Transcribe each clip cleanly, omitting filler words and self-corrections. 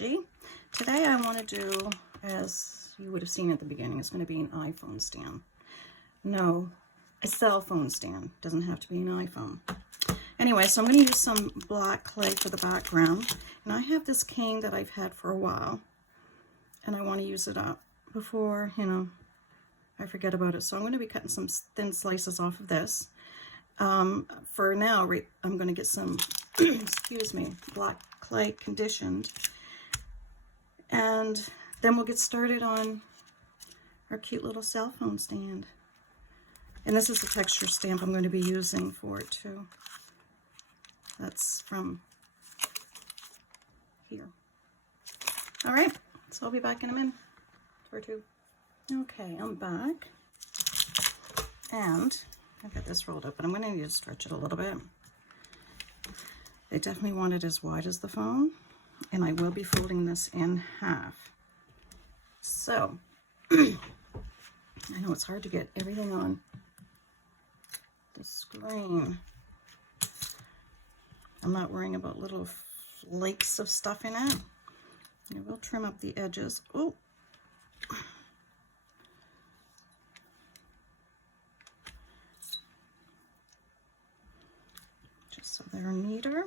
Angie. Today I want to do, as you would have seen at the beginning, it's going to be an iPhone stand. No, a cell phone stand. Doesn't have to be an iPhone. Anyway, so I'm going to use some black clay for the background. And I have this cane that I've had for a while. And I want to use it up before, I forget about it. So I'm going to be cutting some thin slices off of this. For now, I'm going to get some, excuse me, black clay conditioned. And then we'll get started on our cute little cell phone stand. And this is the texture stamp I'm going to be using for it too. That's from here. All right, so I'll be back in a minute or two. Okay, I'm back. And I've got this rolled up, but I'm going to need to stretch it a little bit. They definitely want it as wide as the phone, and I will be folding this in half. So, I know it's hard to get everything on the screen. I'm not worrying about little flakes of stuff in it. I will trim up the edges. Oh. Just so they're neater.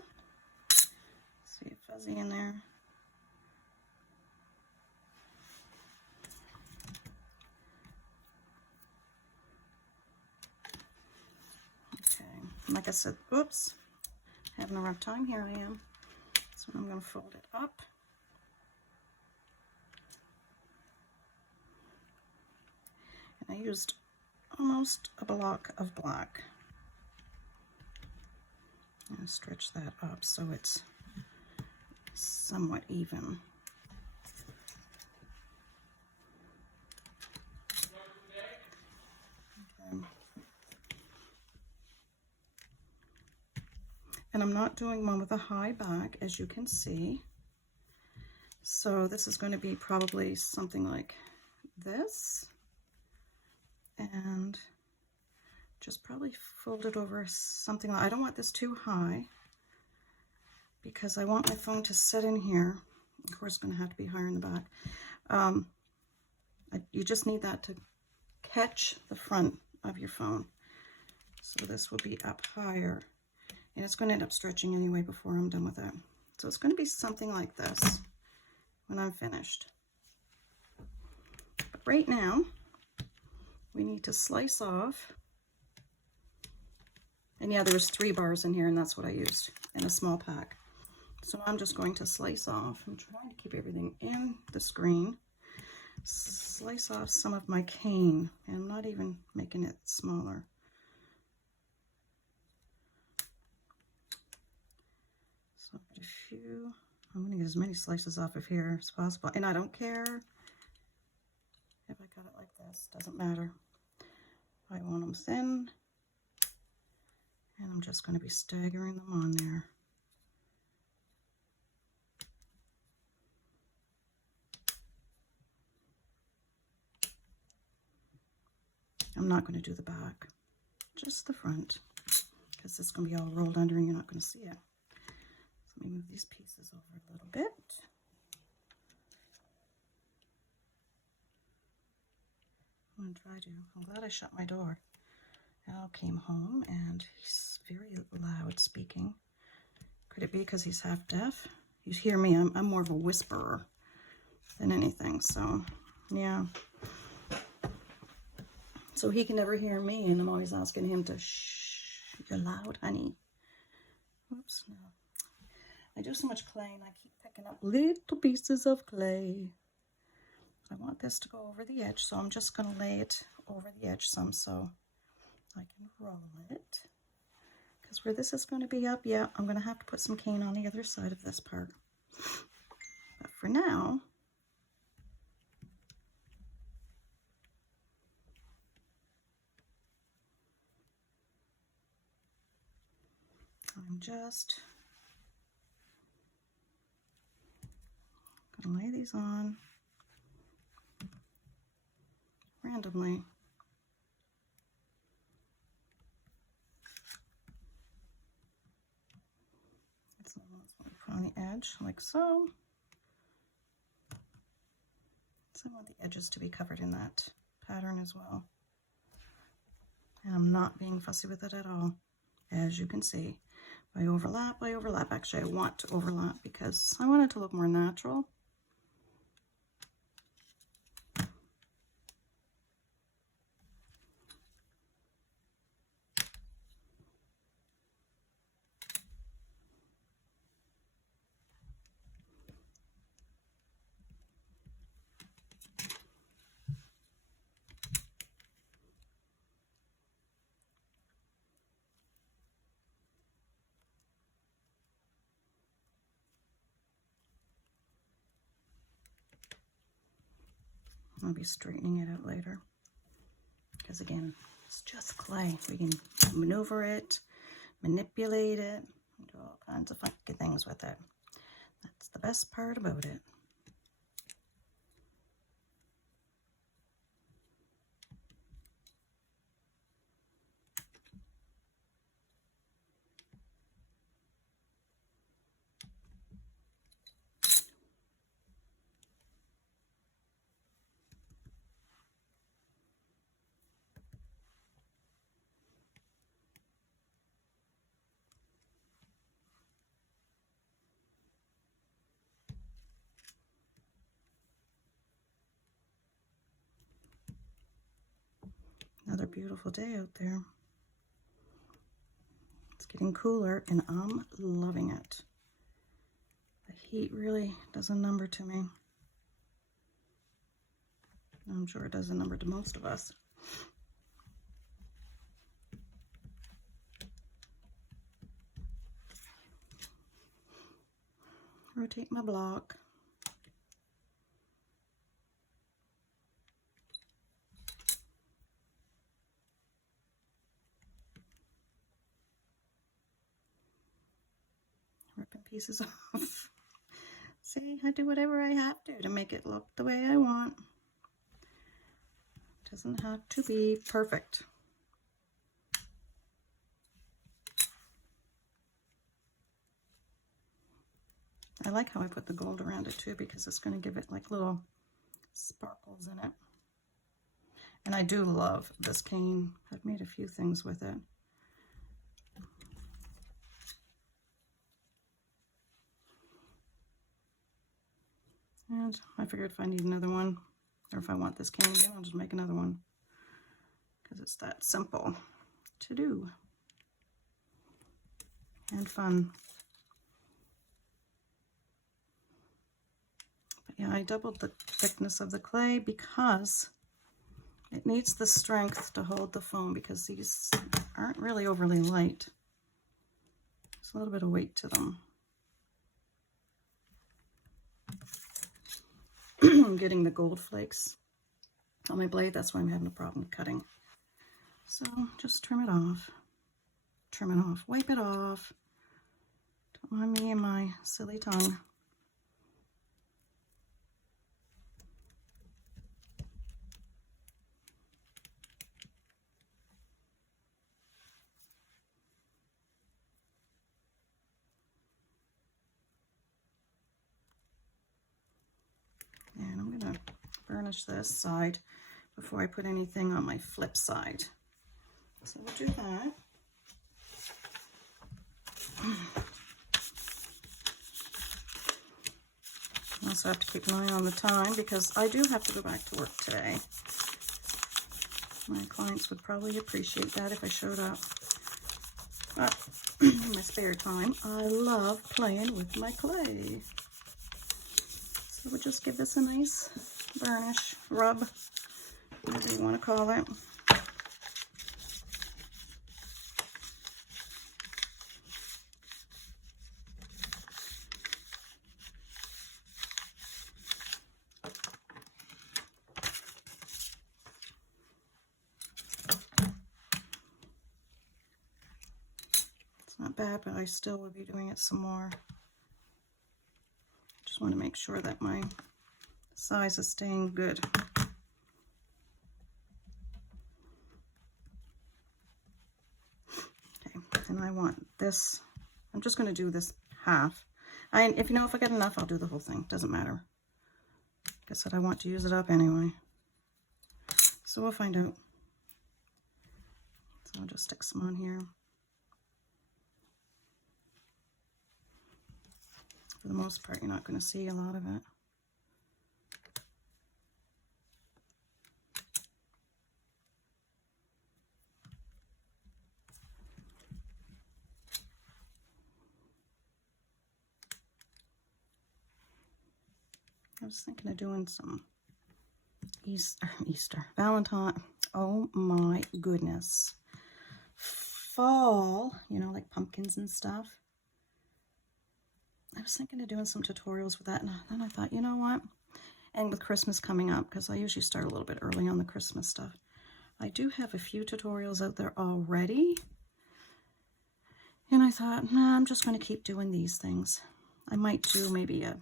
See a fuzzy in there. Okay, like I said, oops, having a rough time. Here I am. So I'm going to fold it up. And I used almost a block of black. I'm going to stretch that up so it's somewhat even. Okay. And I'm not doing one with a high back, as you can see. So this is going to be probably something like this. And just probably fold it over something. I don't want this too high because I want my phone to sit in here. Of course, it's going to have to be higher in the back. You just need that to catch the front of your phone. So this will be up higher. And it's going to end up stretching anyway before I'm done with it. So it's going to be something like this when I'm finished. But right now, we need to slice off. And yeah, there's 3 bars in here, and that's what I used in a small pack. So I'm just going to slice off. I'm trying to keep everything in the screen. Slice off some of my cane, and I'm not even making it smaller. So a few. I'm going to get as many slices off of here as possible, and I don't care if I cut it like this. Doesn't matter. I want them thin. And I'm just going to be staggering them on there. I'm not going to do the back, just the front, because it's going to be all rolled under and you're not going to see it. So let me move these pieces over a little bit. I'm going to try to. I'm glad I shut my door. Al came home and he's very loud speaking. Could it be because he's half deaf? You hear me, I'm more of a whisperer than anything, so yeah. So he can never hear me, and I'm always asking him to shh, you're loud, honey. Oops, no. I do so much clay and I keep picking up little pieces of clay. I want this to go over the edge, so I'm just going to lay it over the edge some so I can roll it, because where this is going to be up, yeah, I'm going to have to put some cane on the other side of this part. But for now, I'm just going to lay these on randomly. Put on the edge like so. So I want the edges to be covered in that pattern as well. And I'm not being fussy with it at all. As you can see, I overlap. Actually, I want to overlap because I want it to look more natural. I'll be straightening it out later. Because again, it's just clay. We can maneuver it, manipulate it, do all kinds of funky things with it. That's the best part about it. Another beautiful day out there. It's getting cooler and I'm loving it. The heat really does a number to me. I'm sure it does a number to most of us. Rotate my block. Ripping pieces off. See, I do whatever I have to make it look the way I want. It doesn't have to be perfect. I like how I put the gold around it too, because it's going to give it like little sparkles in it. And I do love this cane. I've made a few things with it. And I figured if I need another one, or if I want this cane again, I'll just make another one. Because it's that simple to do. And fun. But yeah, I doubled the thickness of the clay because it needs the strength to hold the foam, because these aren't really overly light. There's a little bit of weight to them. I'm getting the gold flakes on my blade. That's why I'm having a problem cutting. So just trim it off. Trim it off. Wipe it off. Don't mind me and my silly tongue. And I'm going to burnish this side before I put anything on my flip side. So we'll do that. I also have to keep an eye on the time because I do have to go back to work today. My clients would probably appreciate that if I showed up. But in my spare time, I love playing with my clay. So we'll just give this a nice burnish, rub, whatever you want to call it. Not bad, but I still will be doing it some more. Just want to make sure that my size is staying good. Okay, and I want this. I'm just going to do this half. If I get enough, I'll do the whole thing. Doesn't matter. I said, I want to use it up anyway. So we'll find out. So I'll just stick some on here. For the most part, you're not going to see a lot of it. I was thinking of doing some Easter, Valentine. Oh my goodness. Fall, you know, like pumpkins and stuff. I was thinking of doing some tutorials with that, and then I thought, you know what? And with Christmas coming up, because I usually start a little bit early on the Christmas stuff, I do have a few tutorials out there already. And I thought, nah, I'm just going to keep doing these things. I might do maybe a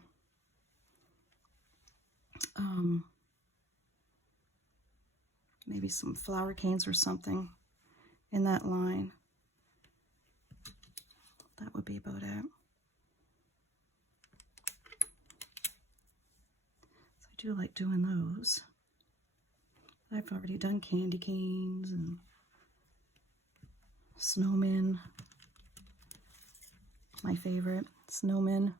maybe some flower canes or something in that line. That would be about it. So I do like doing those. I've already done candy canes and snowmen. My favorite, snowmen.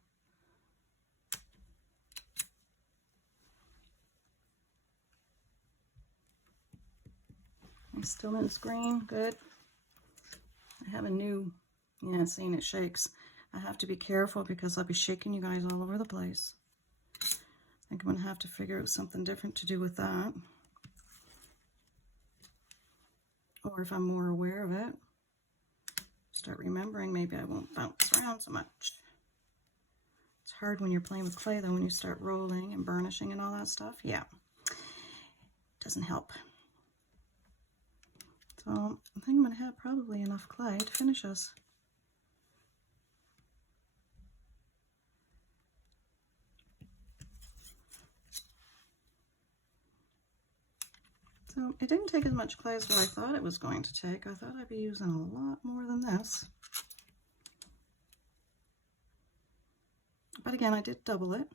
My Stillman's green, good. I have a new, yeah, seeing it shakes. I have to be careful because I'll be shaking you guys all over the place. I think I'm going to have to figure out something different to do with that. Or if I'm more aware of it, start remembering, maybe I won't bounce around so much. It's hard when you're playing with clay though, when you start rolling and burnishing and all that stuff. Yeah, doesn't help. So I think I'm going to have probably enough clay to finish us. So it didn't take as much clay as what I thought it was going to take. I thought I'd be using a lot more than this. But again, I did double it.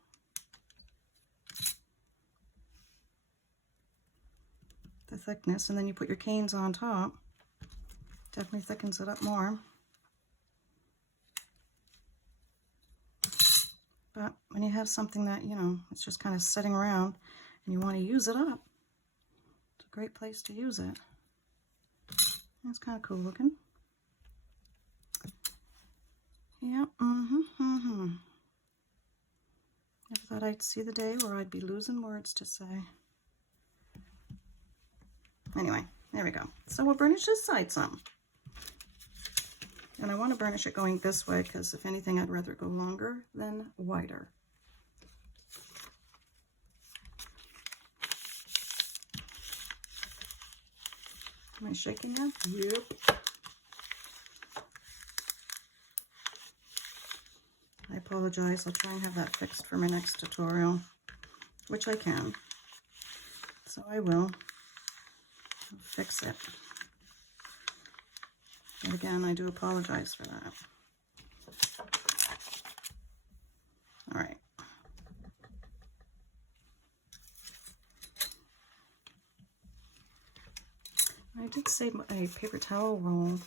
The thickness, and then you put your canes on top. Definitely thickens it up more. But when you have something that, you know, it's just kind of sitting around and you want to use it up, it's a great place to use it. It's kind of cool looking. Yeah, Never thought I'd see the day where I'd be losing words to say. Anyway, there we go. So we'll burnish this side some. And I want to burnish it going this way because if anything, I'd rather go longer than wider. Am I shaking that? Yep. I apologize. I'll try and have that fixed for my next tutorial, which I can. So I will. I'll fix it. But again, I do apologize for that. All right. I did save a paper towel roll,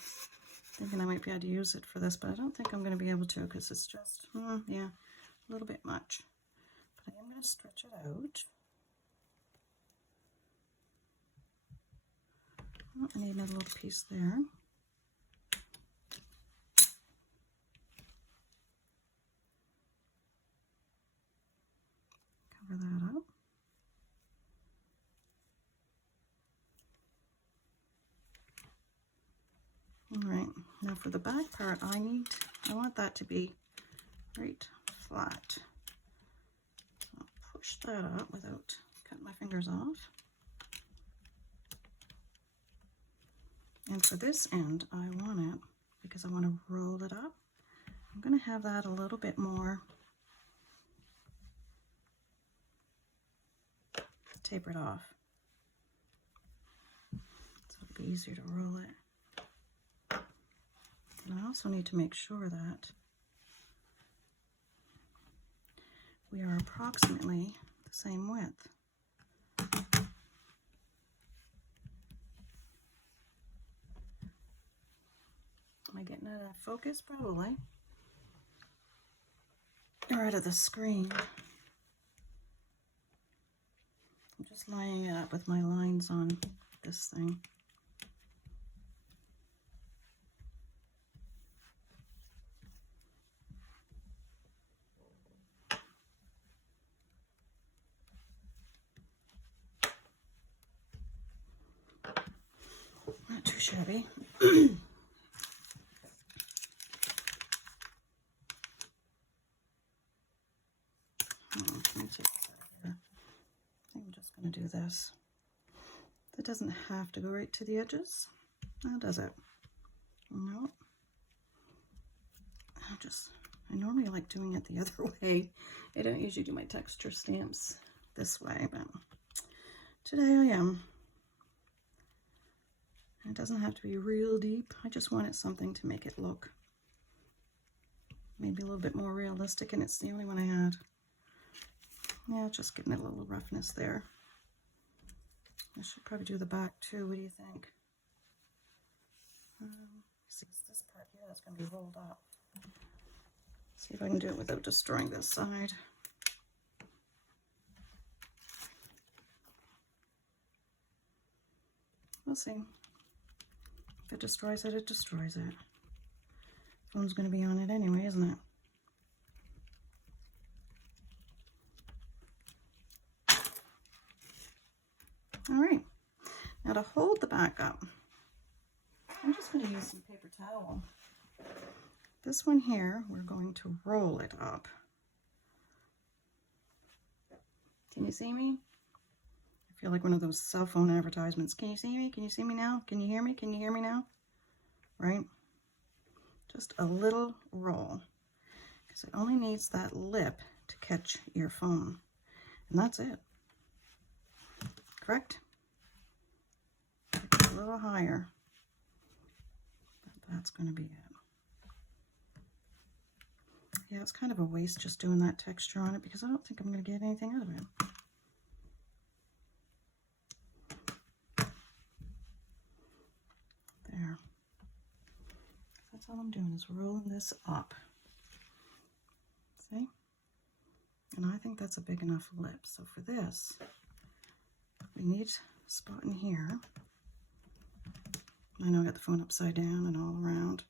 thinking I might be able to use it for this, but I don't think I'm going to be able to because it's just, yeah, a little bit much. But I am going to stretch it out. Oh, I need another little piece there. Cover that up. All right, now for the back part, I want that to be right flat. I'll push that up without cutting my fingers off. And for this end, I want it, because I want to roll it up, I'm going to have that a little bit more tapered off. So it'll be easier to roll it. And I also need to make sure that we are approximately the exact same width. Am I getting it out of focus? Probably. Or out of the screen. I'm just lining it up with my lines on this thing. Not too shabby. I'm just going to do this. That doesn't have to go right to the edges. Now does it? No. I normally like doing it the other way. I don't usually do my texture stamps this way, but today I am. It doesn't have to be real deep. I just wanted something to make it look maybe a little bit more realistic, and it's the only one I had. Yeah, just giving it a little roughness there. I should probably do the back too. What do you think? See, it's this part here that's going to be rolled up. See if I can do it without destroying this side. We'll see. If it destroys it, it destroys it. Phone's going to be on it anyway, isn't it? All right. Now to hold the back up, I'm just going to use some paper towel. This one here, we're going to roll it up. Can you see me? I feel like one of those cell phone advertisements. Can you see me? Can you see me now? Can you hear me? Can you hear me now? Right? Just a little roll, because it only needs that lip to catch your phone. And that's it. Correct? A little higher. But that's going to be it. Yeah, it's kind of a waste just doing that texture on it, because I don't think I'm going to get anything out of it. There. That's all I'm doing, is rolling this up. See? And I think that's a big enough lip. So for this, we need a spot in here. I know I got the phone upside down and all around.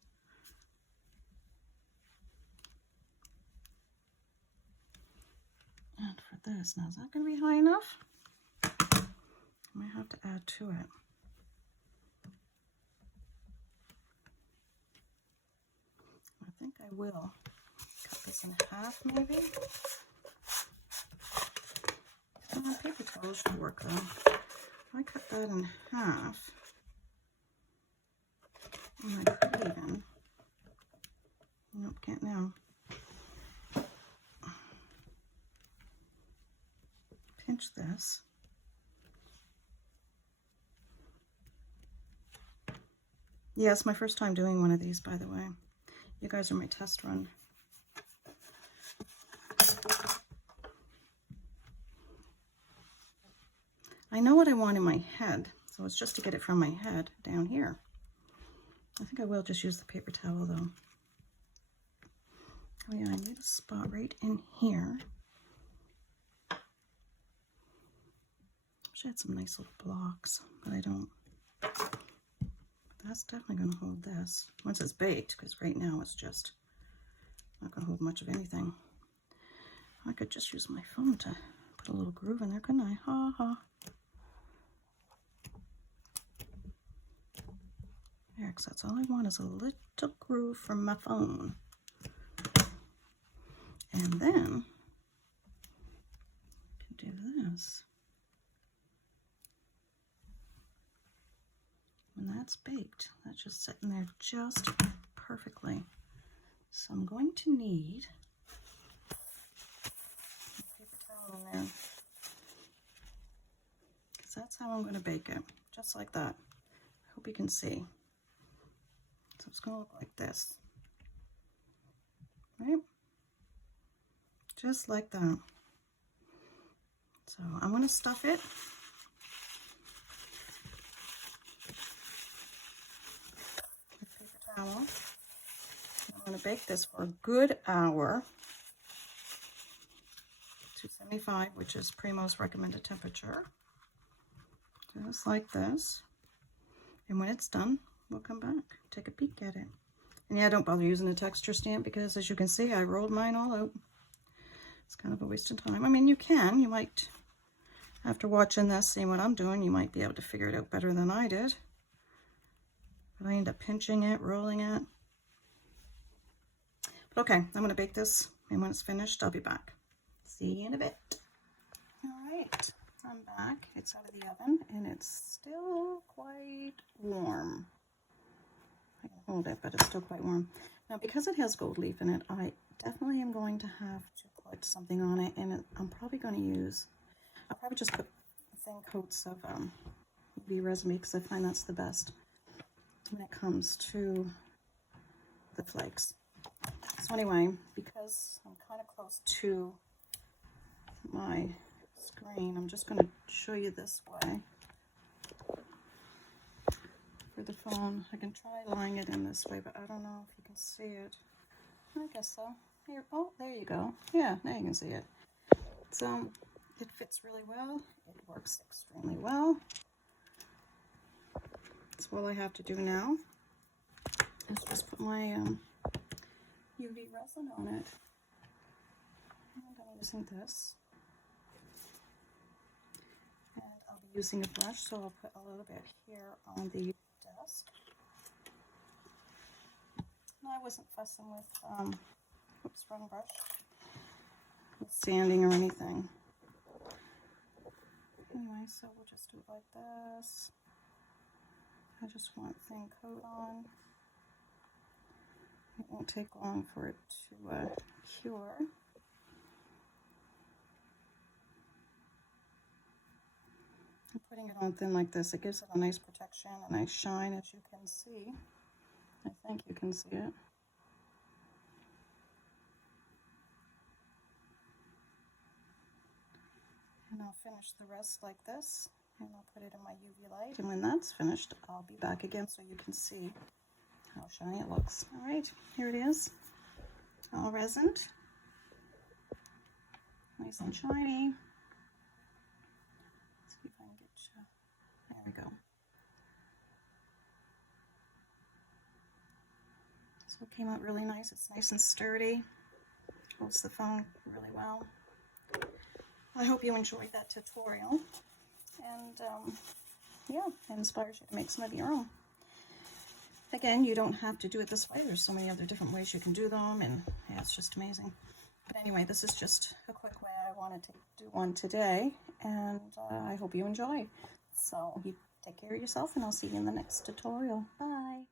And for this, now is that going to be high enough? I might have to add to it. I think I will cut this in half, maybe. Paper towels should work though. If I cut that in half, and I cut it even. Nope, can't now. Pinch this. Yeah, it's my first time doing one of these, by the way. You guys are my test run. I know what I want in my head, so it's just to get it from my head down here. I think I will just use the paper towel though. Oh yeah, I need a spot right in here. Wish I had some nice little blocks, but I don't. That's definitely going to hold this once it's baked, because right now it's just not going to hold much of anything. I could just use my phone to put a little groove in there, couldn't I? Ha ha. There, because that's all I want is a little groove from my phone. And then I can do this. When that's baked, that's just sitting there just perfectly. So I'm going to need a paper towel in there, because that's how I'm going to bake it, just like that. I hope you can see. So it's going to look like this, right? Just like that. So I'm going to stuff it. With paper towel. I'm going to bake this for a good hour. 275, which is Primo's recommended temperature. Just like this. And when it's done, we'll come back, take a peek at it. And yeah, don't bother using a texture stamp because, as you can see, I rolled mine all out. It's kind of a waste of time. I mean, you might, after watching this, seeing what I'm doing, you might be able to figure it out better than I did. But I end up pinching it, rolling it. But okay, I'm going to bake this, and when it's finished, I'll be back. See you in a bit. All right, I'm back. It's out of the oven, and it's still quite warm. I can hold it, but it's still quite warm. Now, because it has gold leaf in it, I definitely am going to have to put something on it, and I'm probably going to use, I'll probably just put thin coats of UV resin because I find that's the best when it comes to the flakes. So anyway, because I'm kind of close to my screen, I'm just going to show you this way. For the phone, I can try lying it in this way, but I don't know if you can see it. I guess so. Here, oh, there you go. Yeah, now you can see it. So it fits really well. It works extremely well. So all I have to do now is just put my UV resin on it. And I'm using this. And I'll be using a brush, so I'll put a little bit here on the desk. And I wasn't fussing with, oops, wrong brush, with sanding or anything. Anyway, so we'll just do it like this. I just want thin coat on. It won't take long for it to cure. I'm putting it on thin like this. It gives it a nice protection, a nice shine, as you can see. I think you can see it. And I'll finish the rest like this, and I'll put it in my UV light. And when that's finished, I'll be back again so you can see how shiny it looks. All right, here it is, all resined, nice and shiny. Let's see if I can get you. There we go. So it came out really nice. It's nice and sturdy. Holds the phone really well. I hope you enjoyed that tutorial, and yeah, it inspires you to make some of your own. Again, you don't have to do it this way. There's so many other different ways you can do them, and yeah, it's just amazing. But anyway, this is just a quick way I wanted to do one today, and I hope you enjoy. So you take care of yourself, and I'll see you in the next tutorial. Bye.